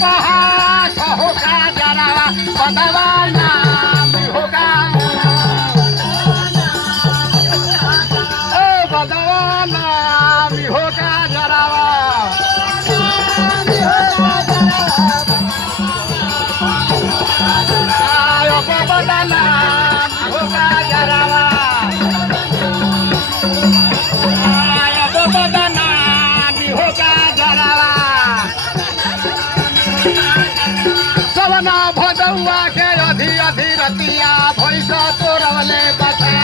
उपहास होगा जरावा बदवाना होगा बदवाना होगा जरावा बदना होगा जरावा बदना होगा जरावा सवना भदौआ के अधी अधी रतिया भैंस तोरवले बता